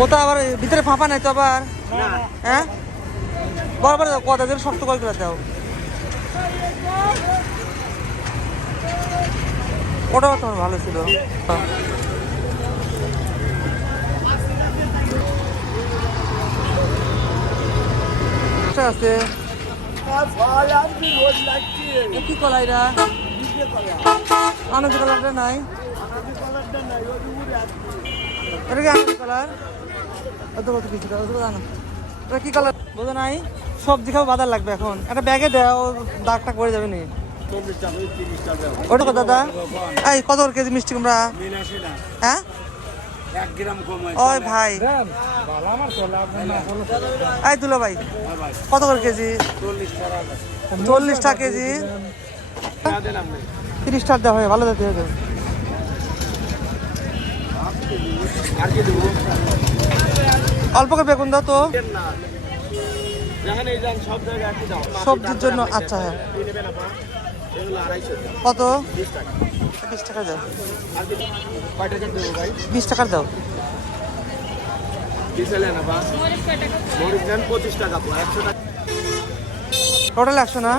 ও তো আবার ভিতরে ফাঁপা নাই তো আবার? হ্যাঁ? বরাবর দাও কথা যেন শক্ত করে করে দাও। ওটাও তোমার ভালো ছিল। আচ্ছা আছে। কি কলা এটা? আনন্দ কালারটা নাই? এটা কি আনন্দ কালার? কি কালার বোঝো নাই, সবজি খাব, বাজার লাগবে এখন। একটা ব্যাগে দেও ও দাগটা করে যাবে নি। ওটা দাদা? এই, কত করে কেজি মিষ্টি কুমড়া? হ্যাঁ? ওই ভাই। এই দুলো ভাই, কত করে কেজি? চল্লিশ কেজি। তিরিশ দেওয়া হয়, ভালো দিতে হবে অল্প করে বেগুন দাও তো। সবজির জন্য আচ্ছা হ্যাঁ। কত? বিশ টাকা। দাও। বিশ টাকার দাও। টোটাল একশো না?